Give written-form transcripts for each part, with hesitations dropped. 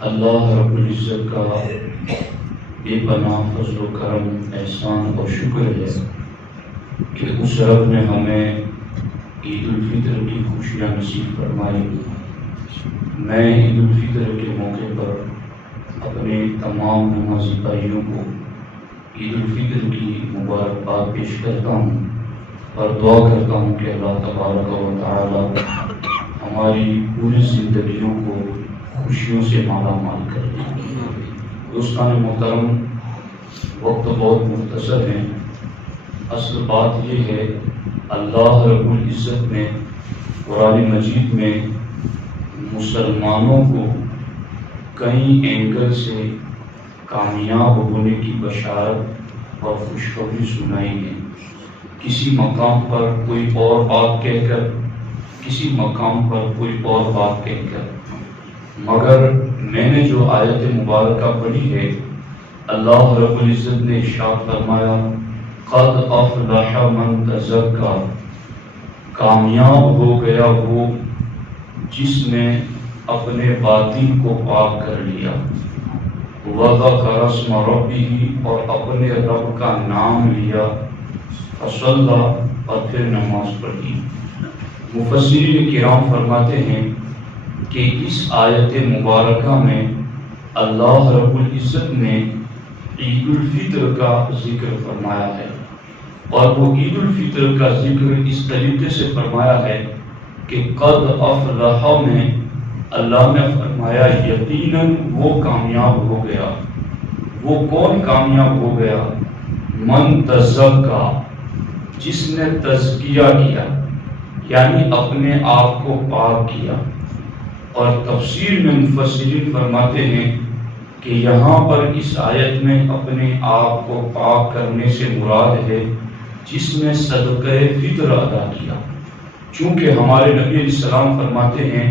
اللہ رب العزت کا بے پناہ فضل و کرم، احسان اور شکر ہے کہ اس رب نے ہمیں عید الفطر کی خوشیاں نصیب فرمائی۔ میں عید الفطر کے موقع پر اپنے تمام نمازی بھائیوں کو عید الفطر کی مبارکباد پیش کرتا ہوں اور دعا کرتا ہوں کہ اللہ تبارک و تعالی ہماری پوری زندگیوں کو خوشیوں سے مالا مال کر دے۔ دوستان محترم، وقت بہت مختصر ہے۔ اصل بات یہ ہے، اللہ رب العزت نے قرآن مجید میں مسلمانوں کو کئی اینگل سے کامیاب ہونے کی بشارت اور خوشخبری سنائی ہے۔ کسی مقام پر کوئی اور بات کہہ کر، کسی مقام پر کوئی اور بات کہہ کر، مگر میں نے جو آیت مبارکہ پڑھی ہے، اللہ رب العزت نے ارشاد فرمایا قد افلح من تزکا، کامیاب ہو گیا وہ جس نے اپنے باطن کو پاک کر لیا، وذکر اسم ربہ، اور اپنے رب کا نام لیا، فصلی، اور پھر نماز پڑھی۔ مفسرین کرام فرماتے ہیں کہ اس آیت مبارکہ میں اللہ رب العزت نے عید الفطر کا ذکر فرمایا ہے، اور وہ عید الفطر کا ذکر اس طریقے سے فرمایا ہے کہ قد افلح میں اللہ نے فرمایا یقیناً وہ کامیاب ہو گیا۔ وہ کون کامیاب ہو گیا؟ من تزکا، جس نے تزکیہ کیا، یعنی اپنے آپ کو پاک کیا۔ اور تفسیر میں مفسرین فرماتے ہیں کہ یہاں پر اس آیت میں اپنے آپ کو پاک کرنے سے مراد ہے جس نے صدقہ فطر ادا کیا، چونکہ ہمارے نبی علیہ السلام فرماتے ہیں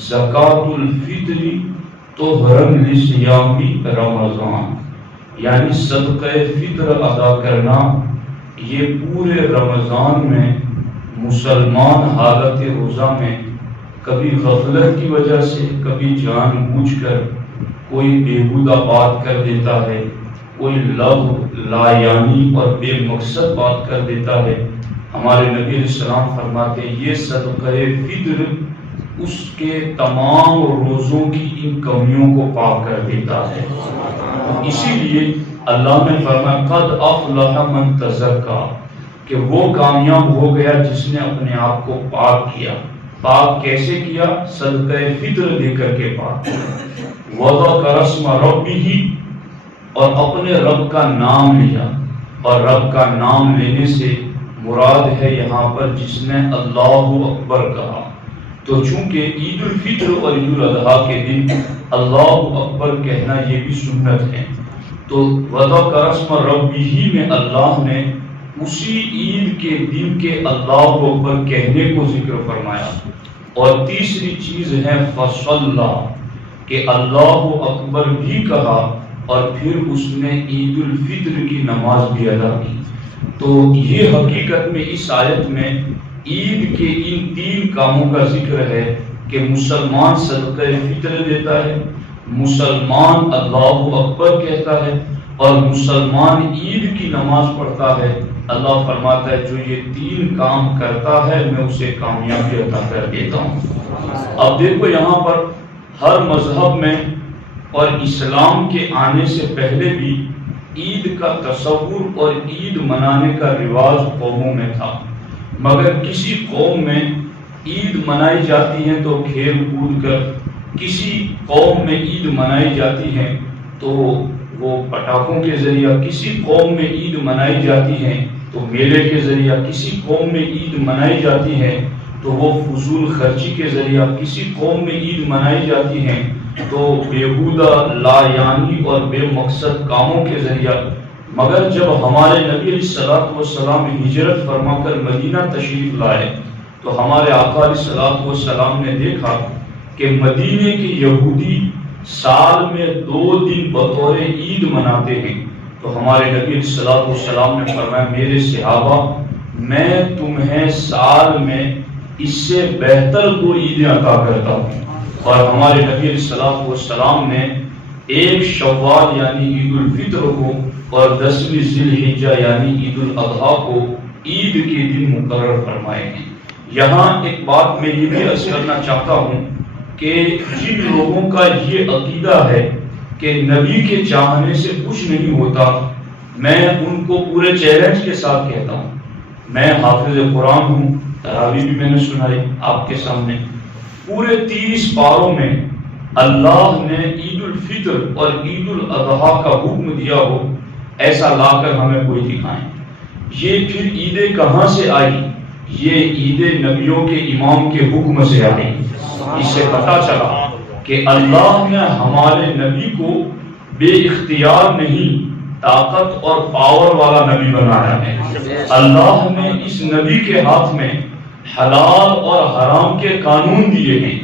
زکوٰۃ الفطر طہر لصیام رمضان، یعنی صدقہ فطر ادا کرنا یہ پورے رمضان میں مسلمان حالت روزہ میں کبھی غفلت کی وجہ سے، کبھی جان بوجھ کر کوئی بیہودہ بات کر دیتا ہے، کوئی لغو لا یعنی اور بے مقصد بات کر دیتا ہے، ہمارے نبی علیہ السلام فرماتے ہیں یہ صدقہ فطر اس کے تمام روزوں کی ان کمیوں کو پاک کر دیتا ہے۔ اسی لیے اللہ نے فرمایا قد افلح من تزکا، کہ وہ کامیاب ہو گیا جس نے اپنے آپ کو پاک کیا۔ پاک کیسے کیا؟ صدقہ فطر دے کر کے پاک کیا۔ وذکر اسم ربہ، اور اپنے رب کا نام لیا، اور رب کا نام لینے سے مراد ہے یہاں پر جس نے اللہ اکبر کہا۔ تو چونکہ عید الفطر اور عید الاضحیٰ کے دن اللہ اکبر کہنا یہ بھی سنت ہے، تو وذکر اسم ربہ میں اللہ نے اسی عید کے دن کے اللہ اکبر کہنے کو ذکر فرمایا۔ اور تیسری چیز ہے فصلی، کہ اللہ اکبر بھی کہا اور پھر اس نے عید الفطر کی نماز بھی ادا کی۔ تو یہ حقیقت میں اس آیت میں عید کے ان تین کاموں کا ذکر ہے کہ مسلمان صدقہ فطر دیتا ہے، مسلمان اللہ اکبر کہتا ہے، اور مسلمان عید کی نماز پڑھتا ہے۔ اللہ فرماتا ہے جو یہ تین کام کرتا ہے میں اسے کامیابی عطا کر دیتا ہوں۔ اب دیکھو یہاں پر ہر مذہب میں اور اسلام کے آنے سے پہلے بھی عید کا تصور اور عید منانے کا رواج قوموں میں تھا، مگر کسی قوم میں عید منائی جاتی ہے تو کھیل کود کر، کسی قوم میں عید منائی جاتی ہے تو وہ پٹاخوں کے ذریعہ، کسی قوم میں عید منائی جاتی ہے تو میلے کے ذریعہ، کسی قوم میں عید منائی جاتی ہے تو وہ فضول خرچی کے ذریعہ، کسی قوم میں عید منائی جاتی ہے تو بیہودہ لا یعنی اور بے مقصد کاموں کے ذریعہ۔ مگر جب ہمارے نبی علیہ السلام ہجرت فرما کر مدینہ تشریف لائے تو ہمارے آقا علیہ السلام نے دیکھا کہ مدینے کے یہودی سال میں 2 دن بطور عید مناتے ہیں، تو ہمارے نبی علیہ السلام نے فرمایا میرے صحابہ میں تمہیں سال میں اس سے بہتر 2 عیدیں عطا کرتا ہوں۔ اور ہمارے نبی علیہ السلام نے 1 شوال یعنی عید الفطر کو اور 10ویں ذی الحجہ یعنی عید الاضحیٰ کو عید کے دن مقرر فرمائے ہیں۔ یہاں ایک بات میں یہ بھی عرض کرنا چاہتا ہوں کہ جن لوگوں کا یہ عقیدہ ہے کہ نبی کے چاہنے سے کچھ نہیں ہوتا، میں ان کو پورے چیلنج کے ساتھ کہتا ہوں، میں حافظ قرآن ہوں، تراویح بھی میں نے سنائی آپ کے سامنے، پورے 30 پاروں میں اللہ نے عید الفطر اور عید الاضحیٰ کا حکم دیا ہو ایسا لا کر ہمیں کوئی دکھائیں۔ یہ پھر عیدیں کہاں سے آئی؟ یہ عید نبیوں کے امام کے حکم سے آئی۔ اس سے پتہ چلا کہ اللہ نے ہمارے نبی کو بے اختیار نہیں، طاقت اور پاور والا نبی بنایا ہے۔ اللہ نے اس نبی کے ہاتھ میں حلال اور حرام کے قانون دیے ہیں۔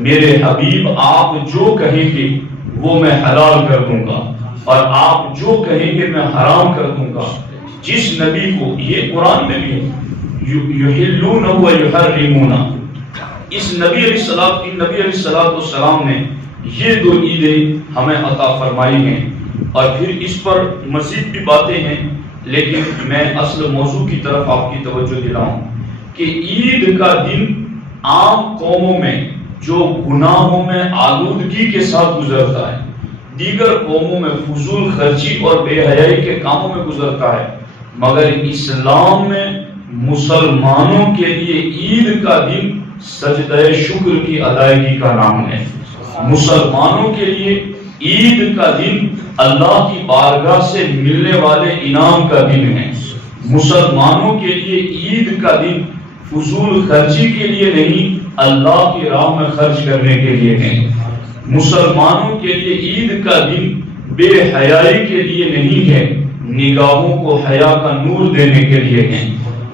میرے حبیب آپ جو کہیں گے وہ میں حلال کر دوں گا اور آپ جو کہیں گے میں حرام کر دوں گا۔ جس نبی کو، یہ قرآن میں بھی یحلون و یحرمون، اس نبی علیہ السلام نے یہ 2 عیدیں ہمیں عطا فرمائی ہیں، اور پھر اس پر مزید بھی باتیں ہیں، لیکن میں اصل موضوع کی طرف آپ کی توجہ دلاؤں کہ عید کا دن عام قوموں میں جو گناہوں میں آلودگی کے ساتھ گزرتا ہے، دیگر قوموں میں فضول خرچی اور بے حیائی کے کاموں میں گزرتا ہے، مگر اسلام میں مسلمانوں کے لیے عید کا دن سجدہ شکر کی ادائیگی کا نام ہے۔ مسلمانوں کے لیے عید کا دن اللہ کی بارگاہ سے ملنے والے انعام کا دن ہے۔ مسلمانوں کے لیے عید کا دن فضول خرچی کے لیے نہیں، اللہ کی راہ میں خرچ کرنے کے لیے ہے۔ مسلمانوں کے لیے عید کا دن بے حیائی کے لیے نہیں ہے، نگاہوں کو حیا کا نور دینے کے لیے ہے۔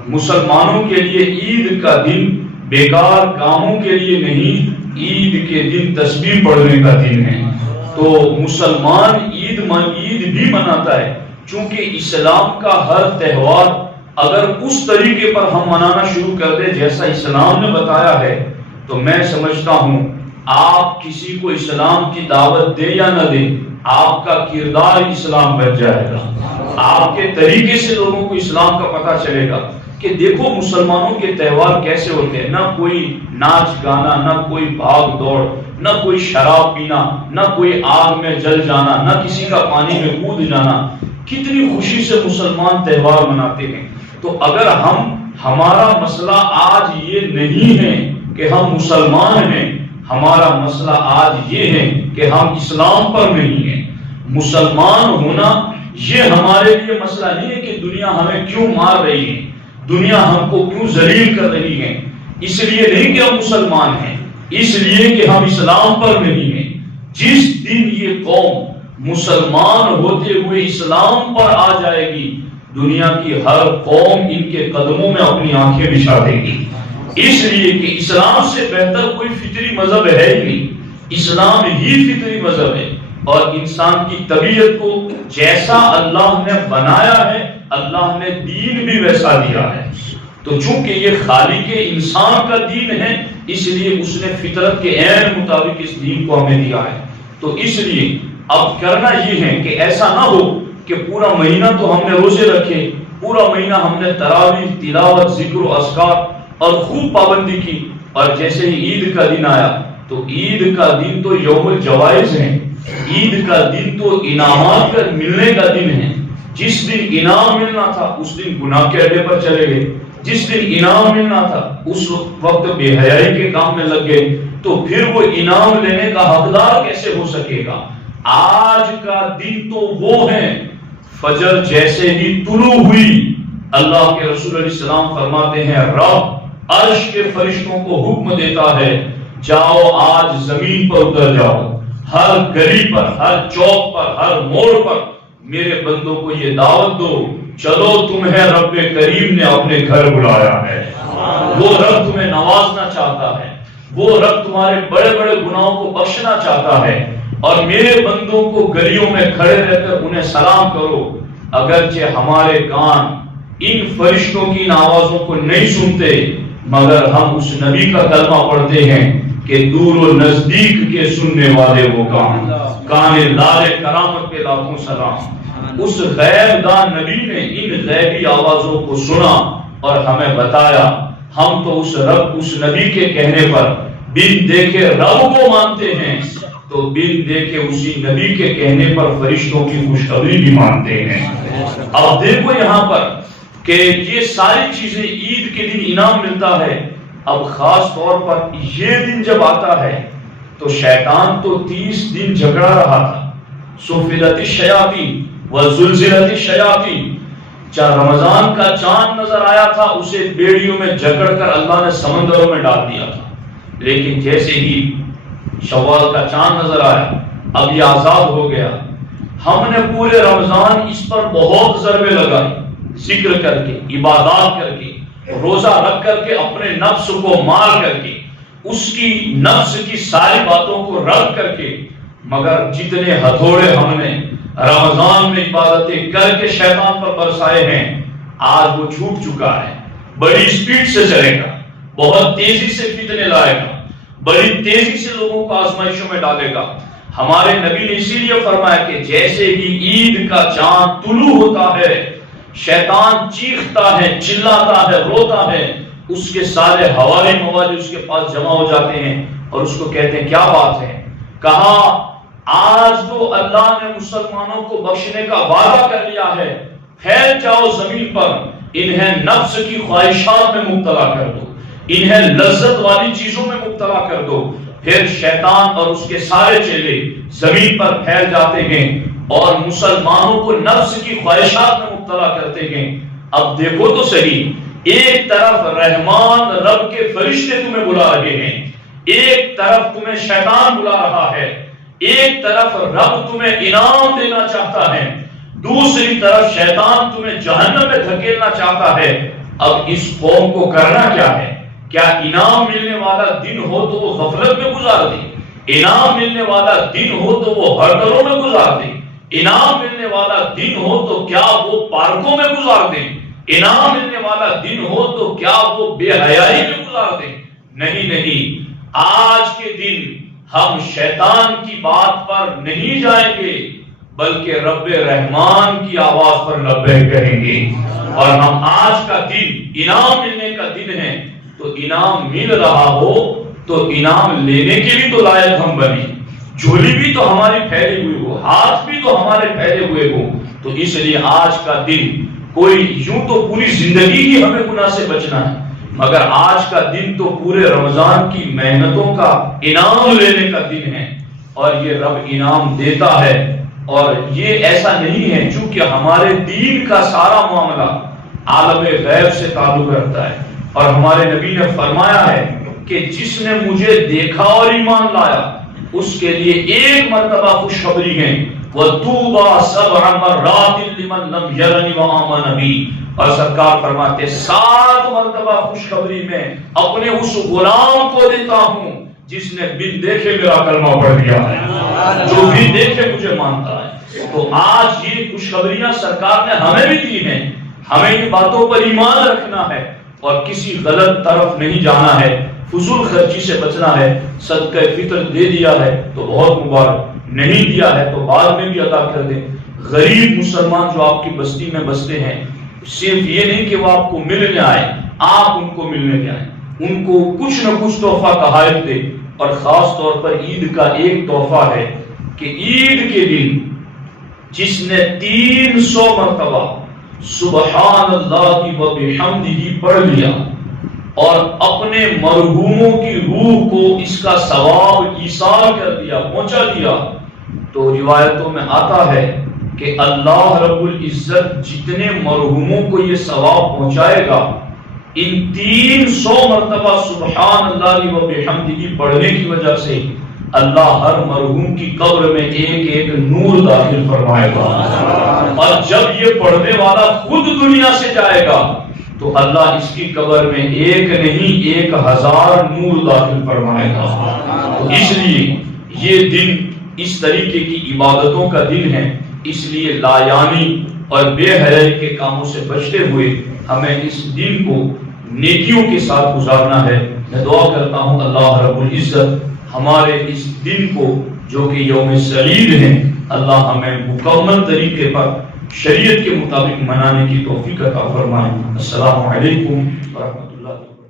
مسلمانوں کے لیے عید کا دن بیکار کاموں کے لیے نہیں، عید کے دن تسبیح پڑھنے کا دن ہے۔ تو مسلمان عید بھی مناتا ہے، چونکہ اسلام کا ہر تہوار اگر اس طریقے پر ہم منانا شروع کر دیں جیسا اسلام نے بتایا ہے، تو میں سمجھتا ہوں آپ کسی کو اسلام کی دعوت دے یا نہ دے، آپ کا کردار اسلام بن جائے گا۔ آپ کے طریقے سے لوگوں کو اسلام کا پتہ چلے گا کہ دیکھو مسلمانوں کے تہوار کیسے ہوتے ہیں، نہ کوئی ناچ گانا، نہ کوئی بھاگ دوڑ، نہ کوئی شراب پینا، نہ کوئی آگ میں جل جانا، نہ کسی کا پانی میں کود جانا، کتنی خوشی سے مسلمان تہوار مناتے ہیں۔ تو اگر ہمارا مسئلہ آج یہ نہیں ہے کہ ہم مسلمان ہیں، ہمارا مسئلہ آج یہ ہے کہ ہم اسلام پر نہیں ہیں۔ مسلمان ہونا یہ ہمارے لیے مسئلہ نہیں ہے کہ دنیا ہمیں کیوں مار رہی ہے، دنیا ہم کو کیوں ذلیل کر رہی ہے، اس لیے نہیں کہ ہم مسلمان ہیں، اس لیے کہ ہم اسلام پر نہیں ہیں۔ جس دن یہ قوم مسلمان ہوتے ہوئے اسلام پر آ جائے گی، دنیا کی ہر قوم ان کے قدموں میں اپنی آنکھیں بچھا دے گی، اس لیے کہ اسلام سے بہتر کوئی فطری مذہب ہے ہی نہیں۔ اسلام ہی فطری مذہب ہے، اور انسان کی طبیعت کو جیسا اللہ نے بنایا ہے، اللہ نے دین بھی ویسا دیا ہے۔ تو چونکہ یہ خالق انسان کا دین ہے، اس لیے اس نے فطرت کے عین مطابق اس دین کو ہمیں دیا ہے۔ تو اس لیے اب کرنا یہ ہے کہ ایسا نہ ہو کہ پورا مہینہ تو ہم نے روزے رکھے، پورا مہینہ ہم نے تراویح، تلاوت، ذکر و اذکار اور خوب پابندی کی، اور جیسے ہی عید کا دن آیا تو عید کا دن تو یوم الجوائز ہے، عید کا دن تو انعامات کا ملنے کا دن ہے۔ جس دن انعام ملنا تھا اس دن گناہ کے اڈے پر چلے گئے، جس دن انعام ملنا تھا اس وقت بے حیائی کے کام میں لگ گئے، تو پھر وہ انعام لینے کا حقدار کیسے ہو سکے گا؟ آج کا دن تو وہ ہے، فجر جیسے ہی طلوع ہوئی، اللہ کے رسول علیہ السلام فرماتے ہیں رب عرش کے فرشتوں کو حکم دیتا ہے جاؤ آج زمین پر اتر جاؤ، ہر گلی پر، ہر چوک پر، ہر موڑ پر میرے بندوں کو یہ دعوت دو، چلو تمہیں رب کریم نے اپنے گھر بلایا ہے۔ وہ رب تمہیں نوازنا چاہتا ہے، وہ رب تمہارے بڑے بڑے گناہوں کو بخشنا چاہتا ہے، اور میرے بندوں کو گلیوں میں کھڑے رہ کر انہیں سلام کرو۔ اگرچہ ہمارے کان ان فرشتوں کی آوازوں کو نہیں سنتے، مگر ہم اس نبی کا کلمہ پڑھتے ہیں، کہ دور و نزدیک کے سننے والے وہ کان لال کرامت پہ لاکھوں سلام۔ اس غیب دان نبی نے ان غیبی آوازوں کو سنا اور ہمیں بتایا۔ ہم تو اس نبی کے کہنے پر بن دیکھے رب کو مانتے ہیں، تو بن دیکھے اسی نبی کے کہنے پر فرشتوں کی خوشخبری بھی مانتے ہیں۔ اب دیکھو یہاں پر کہ یہ ساری چیزیں عید کے دن انعام ملتا ہے۔ اب خاص طور پر یہ دن جب آتا ہے تو شیطان تو 30 دن جھگڑا رہا تھا۔ سفلت الشیاطین وزلزلت الشیاطین، جب رمضان کا چاند نظر آیا تھا اسے بیڑیوں میں جکڑ کر اللہ نے سمندروں میں ڈال دیا تھا، لیکن جیسے ہی شوال کا چاند نظر آیا اب یہ آزاد ہو گیا۔ ہم نے پورے رمضان اس پر بہت ضربے لگائی، ذکر کر کے، عبادات کر کے، روزہ رکھ کر کے، اپنے نفس کو مار کر کے، اس کی نفس کی ساری باتوں کو رد کر کے، مگر جتنے ہتھوڑے ہم نے رمضان میں عبادتیں کر کے شیطان پر برسائے ہیں، آج وہ چھوٹ چکا ہے۔ بڑی سپیڈ سے چلے گا، بہت تیزی سے فتنے لائے گا، بڑی تیزی سے لوگوں کو آزمائشوں میں ڈالے گا۔ ہمارے نبی نے اسی لیے فرمایا کہ جیسے ہی عید کا چاند طلوع ہوتا ہے شیطان چیختا ہے، چلاتا ہے، روتا ہے، اس کے سارے حوالے موالے اس کے پاس جمع ہو جاتے ہیں اور اس کو کہتے ہیں کیا بات ہے؟ کہا آج تو اللہ نے مسلمانوں کو بخشنے کا وعدہ کر لیا ہے، پھیل جاؤ زمین پر، انہیں نفس کی خواہشات میں مبتلا کر دو، انہیں لذت والی چیزوں میں مبتلا کر دو۔ پھر شیطان اور اس کے سارے چیلے زمین پر پھیل جاتے ہیں اور مسلمانوں کو نفس کی خواہشات میں مبتلا کرتے ہیں۔ اب دیکھو تو صحیح، ایک طرف رحمان رب کے فرشتے تمہیں بلا رہے ہیں، ایک طرف تمہیں شیطان بلا رہا ہے، ایک طرف رب تمہیں انعام دینا چاہتا ہے، دوسری طرف شیطان تمہیں جہنم میں دھکیلنا چاہتا ہے۔ اب اس قوم کو کرنا کیا ہے؟ کیا انعام ملنے والا دن ہو تو وہ غفلت میں گزار دے؟ انعام ملنے والا دن ہو تو وہ ہڑتلوں میں گزار دے؟ انعام ملنے والا دن ہو تو کیا وہ پارکوں میں گزار دیں؟ انعام ملنے والا دن ہو تو کیا وہ بے حیائی میں گزار دیں؟ نہیں نہیں، آج کے دن ہم شیطان کی بات پر نہیں جائیں گے بلکہ رب رحمان کی آواز پر لبیک کہیں گے۔ اور ہم آج کا دن انعام ملنے کا دن ہے، تو انعام مل رہا ہو تو انعام لینے کے بھی تو لائق ہم بنے، جھولی بھی تو ہماری پھیلی ہوئی ہو، ہاتھ بھی تو ہمارے پھیلے ہوئے ہو۔ تو اس لیے آج کا دن کوئی یوں تو پوری زندگی ہی ہمیں گناہ سے بچنا ہے، مگر آج کا دن تو پورے رمضان کی محنتوں کا انعام لینے کا دن ہے، اور یہ رب انعام دیتا ہے۔ اور یہ ایسا نہیں ہے، چونکہ ہمارے دین کا سارا معاملہ عالم غیب سے تعلق رکھتا ہے، اور ہمارے نبی نے فرمایا ہے کہ جس نے مجھے دیکھا اور ایمان لایا اس کے لیے ایک مرتبہ خوشخبری ہے، وَطُوبَى سَبْعَ مَرَّاتٍ لِمَن لَّمْ يَرَنِ وَآمَنَ بِي، اور سرکار فرماتے 7 مرتبہ خوشخبری میں اپنے اس غلام کو دیتا ہوں جس نے بن دیکھے میرا کلمہ پڑھ دیا ہے، جو بن دیکھے مجھے مانتا ہے۔ تو آج یہ خوشخبریاں سرکار نے ہمیں بھی دی ہیں، ہمیں ان باتوں پر ایمان رکھنا ہے اور کسی غلط طرف نہیں جانا ہے، فضول خرچی سے بچنا ہے۔ صدقہ فطر دے دیا ہے تو بہت مبارک، نہیں دیا ہے تو بعد میں بھی عطا کر دیں۔ غریب مسلمان جو آپ کی بستی میں بستے ہیں، صرف یہ نہیں کہ وہ آپ کو ملنے آئے، آپ ان کو ملنے میں آئے، ان کو کچھ نہ کچھ تحفہ تحائف دے۔ اور خاص طور پر عید کا ایک تحفہ ہے کہ عید کے دن جس نے 300 مرتبہ سبحان اللہ و بحمدہ پڑھ لیا اور اپنے مرحوموں کی روح کو اس کا ثواب ایصال کر دیا، پہنچا دیا، تو روایتوں میں آتا ہے کہ اللہ رب العزت جتنے مرحوموں کو یہ ثواب پہنچائے گا، ان 300 مرتبہ سبحان اللہ و بحمدہ پڑھنے کی وجہ سے اللہ ہر مرحوم کی قبر میں ایک ایک نور داخل فرمائے گا، اور جب یہ پڑھنے والا خود دنیا سے جائے گا تو اللہ اس کی قبر میں ایک نہیں 1000 نور داخل فرمائے گا۔ تو اس لیے یہ دن اس طریقے کی عبادتوں کا دن ہے، اس لیے لایانی اور بے حیائی کے کاموں سے بچتے ہوئے ہمیں اس دن کو نیکیوں کے ساتھ گزارنا ہے۔ میں دعا کرتا ہوں اللہ رب العزت ہمارے اس دن کو جو کہ یوم سعید ہے، اللہ ہمیں مکمل طریقے پر شریعت کے مطابق منانے کی توفیق عطا فرمائے۔ السلام علیکم ورحمۃ اللہ۔